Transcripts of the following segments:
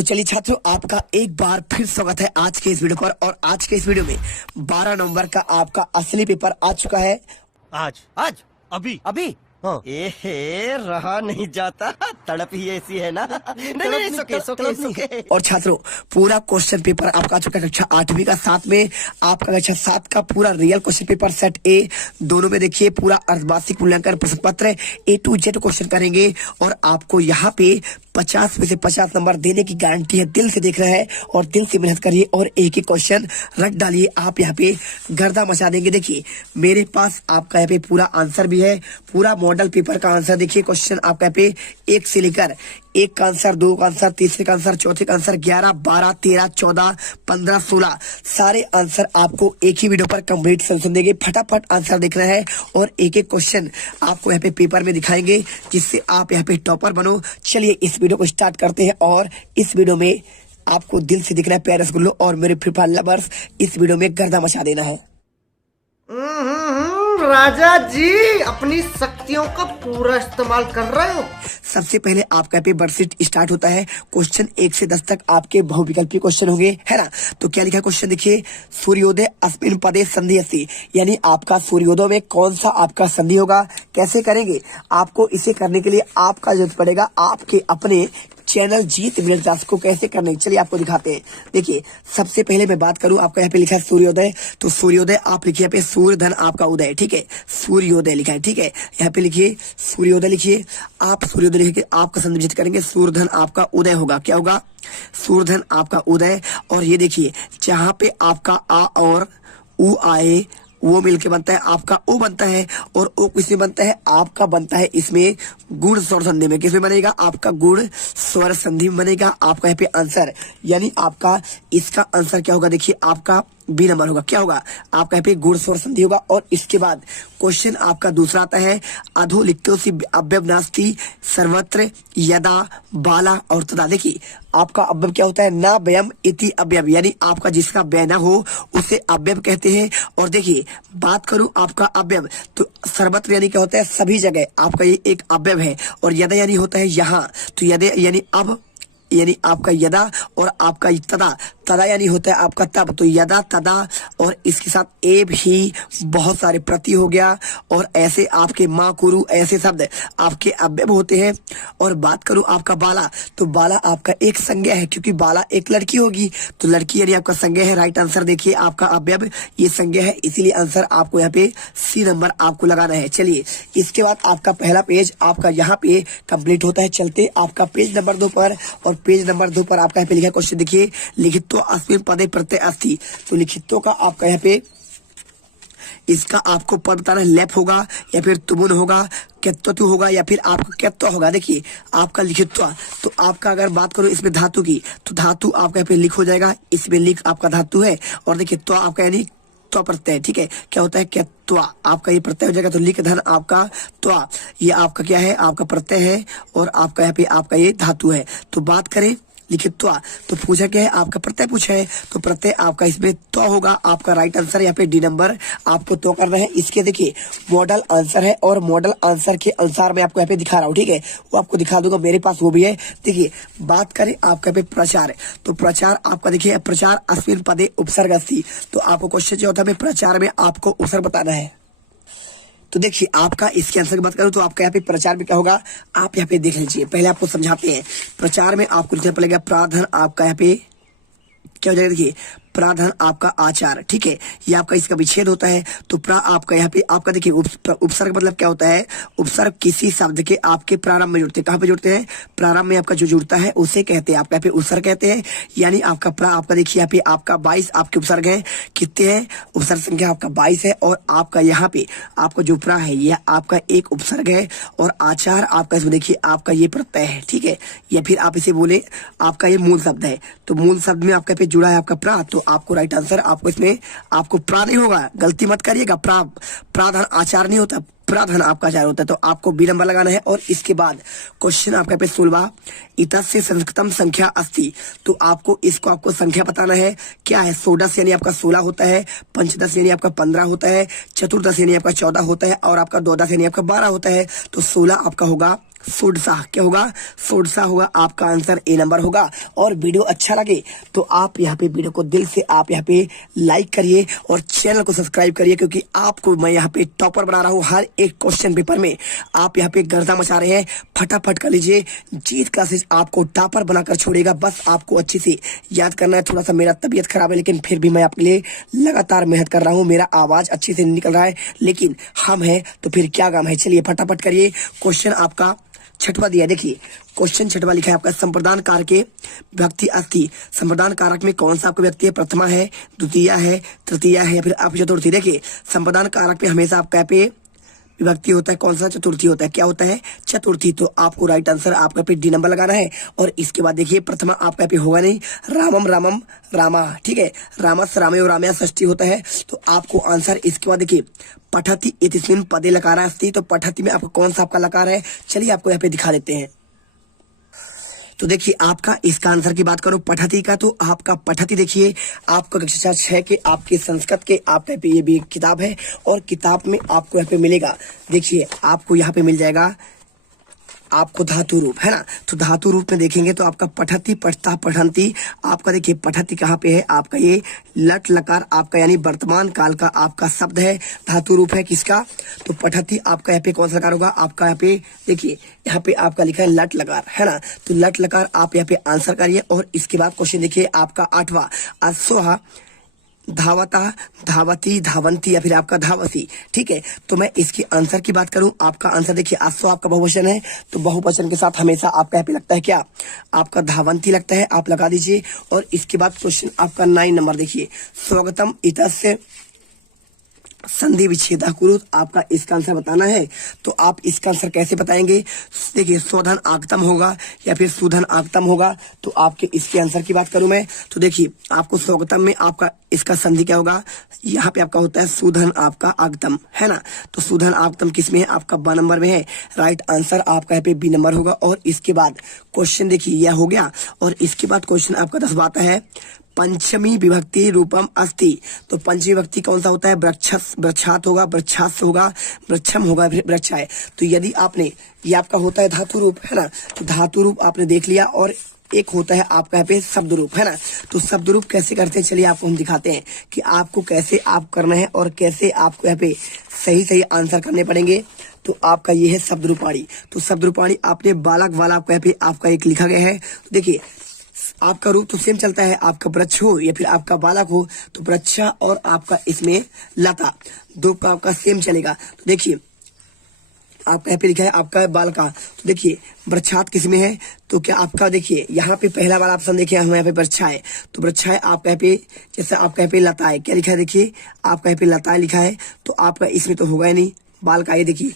तो चलिए छात्रों, आपका एक बार फिर स्वागत है आज के इस वीडियो पर। और आज के इस वीडियो में 12 नवंबर का आपका असली पेपर आ चुका है। आज आज अभी अभी हाँ। एहे रहा नहीं जाता, तड़प ही ऐसी है ना। नहीं सुके। और छात्रों, पूरा क्वेश्चन पेपर आपका आ चुका है कक्षा 8वीं का, साथ में आपका कक्षा 7 का पूरा रियल क्वेश्चन पेपर सेट ए दोनों में देखिए पूरा अर्धवार्षिक मूल्यांकन प्रश्न पत्र A to Z क्वेश्चन करेंगे। और आपको यहाँ पे 50 में से 50 नंबर देने की गारंटी है। दिल से देख रहे हैं और दिल से मेहनत करिए और एक एक क्वेश्चन रख डालिए, आप यहाँ पे गर्दा मचा देंगे। देखिए मेरे पास आपका यहाँ पे पूरा आंसर भी है, पूरा मॉडल पेपर का आंसर देखिए। क्वेश्चन आपका यहाँ पे 1 से लेकर 1 का आंसर, 2 का आंसर, तीसरे का आंसर, चौथे का आंसर, 11, 12, 13, 14, 15, 16 सारे आंसर आपको एक ही वीडियो पर कंप्लीट सोल्यूशन देंगे। फटाफट आंसर देख रहे हैं और एक एक क्वेश्चन आपको यहाँ पे पेपर में दिखाएंगे, जिससे आप यहाँ पे टॉपर बनो। चलिए इस वीडियो को स्टार्ट करते हैं। और इस वीडियो में आपको दिल से दिख रहा है प्यारे रसगुल्लो और मेरे फ्री फायर लवर्स, इस वीडियो में गर्दा मचा देना है। राजा जी अपनी शक्तियों का पूरा इस्तेमाल कर रहे हो। सबसे पहले आपका यहाँ पे वर्कशीट स्टार्ट होता है। क्वेश्चन 1 से 10 तक आपके बहुविकल्पी क्वेश्चन होंगे, है ना। तो क्या लिखा है क्वेश्चन देखिए, सूर्योदय अस्मिन् पदे संधि अस्ति, यानी आपका सूर्योदय में कौन सा आपका संधि होगा, कैसे करेंगे। आपको इसे करने के लिए आपका जरूरत पड़ेगा आपके अपने चैनल जीत मिनट क्लास को कैसे करने, चलिए आपको दिखाते हैं। देखिए सबसे पहले मैं बात करूं, आपका यहाँ पे लिखा है सूर्योदय, तो सूर्योदय आप लिखिए यहाँ पे सूर्य धन आपका उदय, ठीक है। सूर्योदय लिखा है, ठीक है। यहाँ पे लिखिए सूर्योदय, लिखिए आप सूर्योदय लिखिए, आपका संदर्भित करेंगे सूर्य धन आपका उदय होगा। क्या होगा, सूर्य धन आपका उदय। और ये देखिए जहां पे आपका आ और उ आए वो मिलके बनता है आपका ओ बनता है, और ओ किसमें बनता है, आपका बनता है इसमें गुण स्वर संधि में। किसमें बनेगा, आपका गुण स्वर संधि में बनेगा आपका यहाँ पे आंसर, यानी आपका इसका आंसर क्या होगा, देखिए आपका बी नंबर होगा। क्या होगा, आपका यहाँ पे गुण स्वर संधि होगा। और इसके बाद क्वेश्चन आपका दूसरा आता है, अधो लिखितो सी अव्यव नास्ति सर्वत्र यदा बाला और तदा। देखिए आपका अव्यव क्या होता है, ना व्ययम इति अव्यव, यानी आपका जिसका व्यय ना हो उसे अव्यव कहते हैं। और देखिए बात करूं आपका अव्यव, तो सर्वत्र यानी क्या होता है, सभी जगह आपका ये एक अव्यव है। और यदा यानी होता है यहाँ, तो यदे यानी अब, यानी आपका यदा, और आपका तदा, तदा यानी होता है आपका तब, तो यदा तदा, और इसके साथ ए भी बहुत सारे प्रति हो गया। और ऐसे आपके माँ कुरु ऐसे शब्द आपके अव्यव होते हैं। और बात करूं आपका बाला, तो बाला आपका एक संज्ञा है, क्योंकि बाला एक लड़की होगी, तो लड़की यानी आपका संज्ञा है। राइट आंसर देखिए आपका अव्यव ये संज्ञा है, इसीलिए आंसर आपको यहाँ पे सी नंबर आपको लगाना है। चलिए इसके बाद आपका पहला पेज आपका यहाँ पे कंप्लीट होता है। चलते आपका पेज नंबर 2 पर, और पेज नंबर 2 पर आपका यहाँ पे लिखा क्वेश्चन देखिए, लिखितो अस्मिन् पदे प्रत्यय अस्ति। तो लिखितो का आपका यहाँ पे इसका आपको पद बताना, लेप होगा या फिर तुमुन होगा, केत्तु होगा या फिर आपका केत्व होगा। देखिए आपका लिखित्व, तो आपका अगर बात करो इसमें धातु की, तो धातु आपका यहाँ पे लिख हो जाएगा, इसमें लिख आपका धातु है। और देखिए तो आपका यानी त्वा प्रत्यय, ठीक है। क्या होता है, केत्वा आपका ये प्रत्यय हो जाएगा, तो लिख धन आपका त्वा, ये आपका क्या है, आपका प्रत्यय है। और आपका यहाँ पे आपका ये धातु है। तो बात करें लिखित्वा, तो पूछा क्या है, आपका प्रत्यय पूछा है, तो प्रत्यय आपका इसमें तो होगा। आपका राइट आंसर यहाँ पे डी नंबर आपको तो करना है। इसके देखिए मॉडल आंसर है, और मॉडल आंसर के अनुसार मैं आपको यहाँ पे दिखा रहा हूँ, ठीक है। वो आपको दिखा दूंगा, मेरे पास वो भी है। देखिए बात करें आपका पे प्रचार, तो प्रचार आपका देखिए, प्रचार अस्मिन् पदे उपसर्ग अस्ति। तो आपको क्वेश्चन जो होता है प्रचार में आपको उपसर्ग बताना है। तो देखिए आपका इसके आंसर की बात करूं, तो आपका यहाँ पे प्रचार में क्या होगा, आप यहाँ पे देख लीजिए। पहले आपको समझाते हैं, प्रचार में आपको लिखना पड़ेगा प्राधन, आपका यहाँ पे क्या हो जाएगा, देखिए प्राधन आपका आचार, ठीक है। ये आपका इसका विच्छेद होता है। तो प्रा आपका यहाँ पे आपका देखिए उपसर्ग मतलब क्या होता है, उपसर्ग किसी शब्द के आपके प्रारंभ में जुड़ते हैं। कहाँ पे जुड़ते हैं, प्रारंभ में आपका जो जुड़ता है उसे कहते हैं आपका यहाँ पे उपसर्ग कहते हैं। यानी आपका प्रा आपका देखिए यहाँ पे आपका 22 आपके उपसर्ग है, कितने हैं, उपसर्ग संख्या आपका 22 है। और आपका यहाँ पे आपका जो प्रा है यह आपका एक उपसर्ग है। और आचार आपका इसमें देखिए आपका ये प्रत्यय है, ठीक है। या फिर आप इसे बोले आपका ये मूल शब्द है, तो मूल शब्द में आपका पे जुड़ा है आपका प्रा, तो आपको राइट आंसर आपको इसमें आपको प्रा नहीं होगा, गलती मत करिएगा। प्राधन आचार नहीं होता, प्राधन आपका आचार होता है। तो आपको बी नंबर लगाना है। और इसके बाद क्वेश्चन आपका पे 16 इतस्य संस्कृतम संख्या अस्ति। तो आपको इसको आपको संख्या बताना है, क्या है, षोडश यानी आपका 16 होता है, पंचदश यानी आपका 15 होता है, चतुर्दश यानी आपका 14 होता है, और आपका द्वादश यानी आपका 12 होता है। तो 16 आपका होगा सोडसा। क्या होगा? सोडसा होगा आपका आंसर, ए नंबर होगा। और वीडियो अच्छा लगे तो आप यहाँ पे वीडियो को दिल से आप यहाँ पे लाइक करिए और चैनल को सब्सक्राइब करिए, क्योंकि आपको मैं यहाँ पे टॉपर बना रहा हूँ हर एक क्वेश्चन पेपर में। आप यहाँ पे गर्दा मचा रहे हैं, फटाफट कर लीजिए। जीत क्लासेस आपको टॉपर बनाकर छोड़ेगा, बस आपको अच्छे से याद करना है। थोड़ा सा मेरा तबीयत खराब है, लेकिन फिर भी मैं आपके लिए लगातार मेहनत कर रहा हूँ। मेरा आवाज अच्छे से नहीं निकल रहा है, लेकिन हम हैं तो फिर क्या गम है। चलिए फटाफट करिए। क्वेश्चन आपका छठवा दिया, देखिए क्वेश्चन छठवा लिखा है आपका, संप्रदान कारक के व्यक्ति अस्थि। संप्रदान कारक में कौन सा आपका व्यक्ति है? प्रथमा है, द्वितीय है, तृतीय है या फिर आप चतुर्थी। देखिए संप्रदान कारक पे हमेशा आपका पे विभक्ति होता है, कौन सा? चतुर्थी होता है। क्या होता है? चतुर्थी। तो आपको राइट आंसर आपका पे डी नंबर लगाना है। और इसके बाद देखिए प्रथमा आपका पे होगा नहीं, रामम रामम रामा, ठीक है, रामस रामे और रामया षष्ठी होता है। तो आपको आंसर इसके बाद देखिए पठति इतिस्मिन् पदे लकारा अस्ति। तो पठति में आपका कौन सा आपका लकार है? चलिए आपको यहाँ पे दिखा देते हैं। तो देखिए आपका इसका आंसर की बात करो पठति का, तो आपका पठति देखिए आपका कक्षा 6 के आपके संस्कृत के आपका पे ये भी एक किताब है, और किताब में आपको यहाँ पे मिलेगा। देखिए आपको यहाँ पे मिल जाएगा आपको धातु रूप, है ना। तो धातु रूप में देखेंगे तो आपका पठति, पठता, पठंती। आपका देखिए पठति कहाँ पे है? आपका ये लट लकार आपका यानी वर्तमान काल का आपका शब्द है, धातु रूप है किसका? तो पठति आपका यहाँ पे कौन सा लकार होगा? आपका यहाँ पे देखिए यहाँ पे आपका लिखा है लट लकार, है ना। तो लट लकार आप यहाँ पे आंसर करिए। और इसके बाद क्वेश्चन देखिए आपका 8वां, अश्वः धावता, धावती, धावंती या फिर आपका धावसी, ठीक है। तो मैं इसकी आंसर की बात करूं, आपका आंसर देखिए अश्व आपका बहुवचन है, तो बहुवचन के साथ हमेशा आपका यहाँ पे लगता है क्या? आपका धावंती लगता है, आप लगा दीजिए। और इसके बाद क्वेश्चन आपका 9 नंबर देखिए, स्वागतम इतस्य संधि विच्छेदा कुरुत। आपका इसका आंसर बताना है। तो आप इसका आंसर कैसे बताएंगे? देखिए स्वधन आगतम होगा या फिर सुधन आगतम होगा। तो आपके इसके आंसर की बात करूं मैं, तो देखिए आपको स्वागतम में आपका इसका संधि क्या होगा? यहाँ पे आपका होता है सुधन आपका आगतम, है ना। तो सुधन आगतम किस में है? आपका ब नंबर में है। राइट आंसर आपका यहाँ पे बी नंबर होगा। और इसके बाद क्वेश्चन देखिए यह हो गया। और इसके बाद क्वेश्चन आपका 10वां आता है, पंचमी विभक्ति रूपम अस्ति। तो पंचमी विभक्ति कौन सा होता है? वृक्षस, वृक्षात होगा, वृक्षास होगा, वृक्षम होगा, वृक्षाय। तो यदि आपने ये आपका होता है धातु रूप, है ना। तो धातु रूप आपने देख लिया। और एक होता है आपका यहाँ पे शब्द रूप, है ना। तो शब्द रूप कैसे करते हैं चलिए आपको हम दिखाते हैं कि आपको कैसे आप करना है और कैसे आपको यहाँ पे सही सही आंसर करने पड़ेंगे। तो आपका ये है शब्द रूपाणी। तो शब्द रूपाणी आपने बालक वाला आपका यहाँ पे आपका एक लिखा गया है। तो देखिए आपका रूप तो सेम चलता है, आपका वृक्ष हो या फिर आपका बालक हो तो वृक्षा, और आपका इसमें लता, दो का आपका सेम चलेगा। तो देखिए आपका यहाँ पे लिखा है आपका बालका। तो देखिए वृक्षात किस में है? तो क्या आपका देखिए यहाँ पे पहला वाला ऑप्शन देखिए हम यहाँ पे वृक्षाए। तो वृक्षाए आपका यहाँ पे जैसे आपका यहाँ पे लताए, क्या लिखा है? देखिए आपका यहाँ पे लताए लिखा है। तो आपका इसमें तो होगा ही नहीं। बालकाय देखिए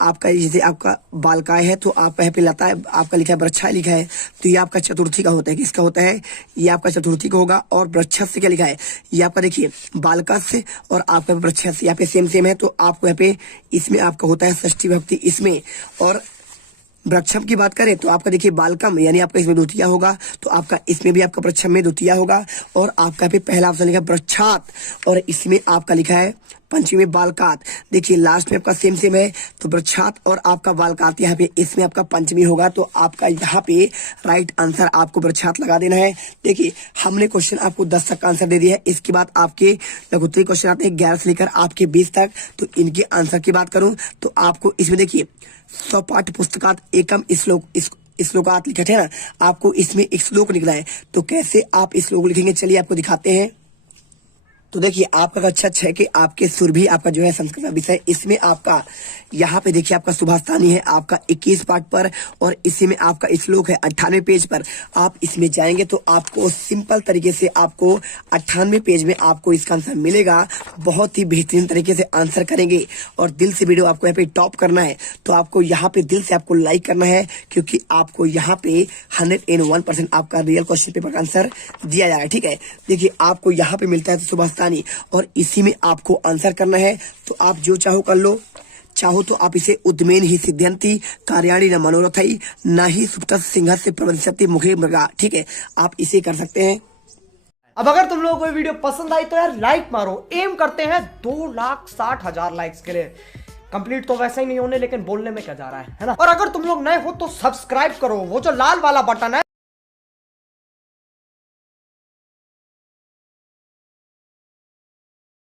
आपका जैसे आपका बालकाय है तो आपका यहाँ पे लता आपका लिखा है, वृक्षाय लिखा है। तो ये आपका चतुर्थी का होता है। किसका होता है? ये आपका चतुर्थी का होगा। और वृक्षस से क्या लिखा है? ये आपका देखिए बालकस और आपका वृक्षस यहाँ पे सेम सेम है। तो आपको यहाँ पे इसमें आपका होता है षष्ठी विभक्ति इसमें। और वृक्षम की बात करें तो आपका देखिए बालकम यानी आपका इसमें द्वितीय होगा। तो आपका इसमें भी आपका वृक्षम में द्वितीय होगा। और आपका यहाँ पे पहला ऑप्शन लिखा है वृक्षात, और इसमें आपका लिखा है पंचमी में बालकात। देखिए लास्ट में आपका सेम सेम है। तो वृक्षात और आपका बालकात यहाँ पे इसमें आपका पंचमी होगा। तो आपका यहाँ पे राइट आंसर आपको वृक्षात लगा देना है। देखिए हमने क्वेश्चन आपको 10 तक का आंसर दे दिया है। इसके बाद आपके लघुत्तरी क्वेश्चन आते हैं 11 से लेकर आपके 20 तक। तो इनके आंसर की बात करूं तो आपको इसमें देखिए स्वपाठ्य पुस्तकात एकम श्लोकात लिखे थे ना, आपको इसमें एक श्लोक निकला है। तो कैसे आप इस श्लोक लिखेंगे चलिए आपको दिखाते हैं। तो देखिए आपका कक्षा 6 के आपके सुरभि आपका जो है संस्कृत का विषय, इसमें आपका यहाँ पे देखिए आपका सुभाषतानी है आपका 21 पाठ पर, और इसी में आपका श्लोक है 98 पेज पर। आप इसमें जाएंगे तो आपको सिंपल तरीके से आपको 98 पेज में आपको इसका आंसर मिलेगा। बहुत ही बेहतरीन तरीके से आंसर करेंगे और दिल से वीडियो आपको यहाँ पे टॉप करना है। तो आपको यहाँ पे दिल से आपको लाइक करना है, क्योंकि आपको यहाँ पे 101% आपका रियल क्वेश्चन पेपर का आंसर दिया जा रहा है। ठीक है, देखिए आपको यहाँ पे मिलता है सुभाषतानी और इसी में आपको आंसर करना है। तो आप जो चाहो कर लो, चाहो तो आप इसे उद्मेन ही सिद्ध्यंती कार्याणी न मनोरथई न ही सुप्त सिंह से प्रवंशति मुखे मृगा। ठीक है, आप इसे कर सकते हैं। अब अगर तुम लोगों को ये वीडियो पसंद आई तो यार लाइक मारो। एम करते हैं 2,60,000 लाइक्स के लिए। कंप्लीट तो वैसे ही नहीं होने, लेकिन बोलने में क्या जा रहा है ना। और अगर तुम लोग नए हो तो सब्सक्राइब करो, वो जो लाल वाला बटन है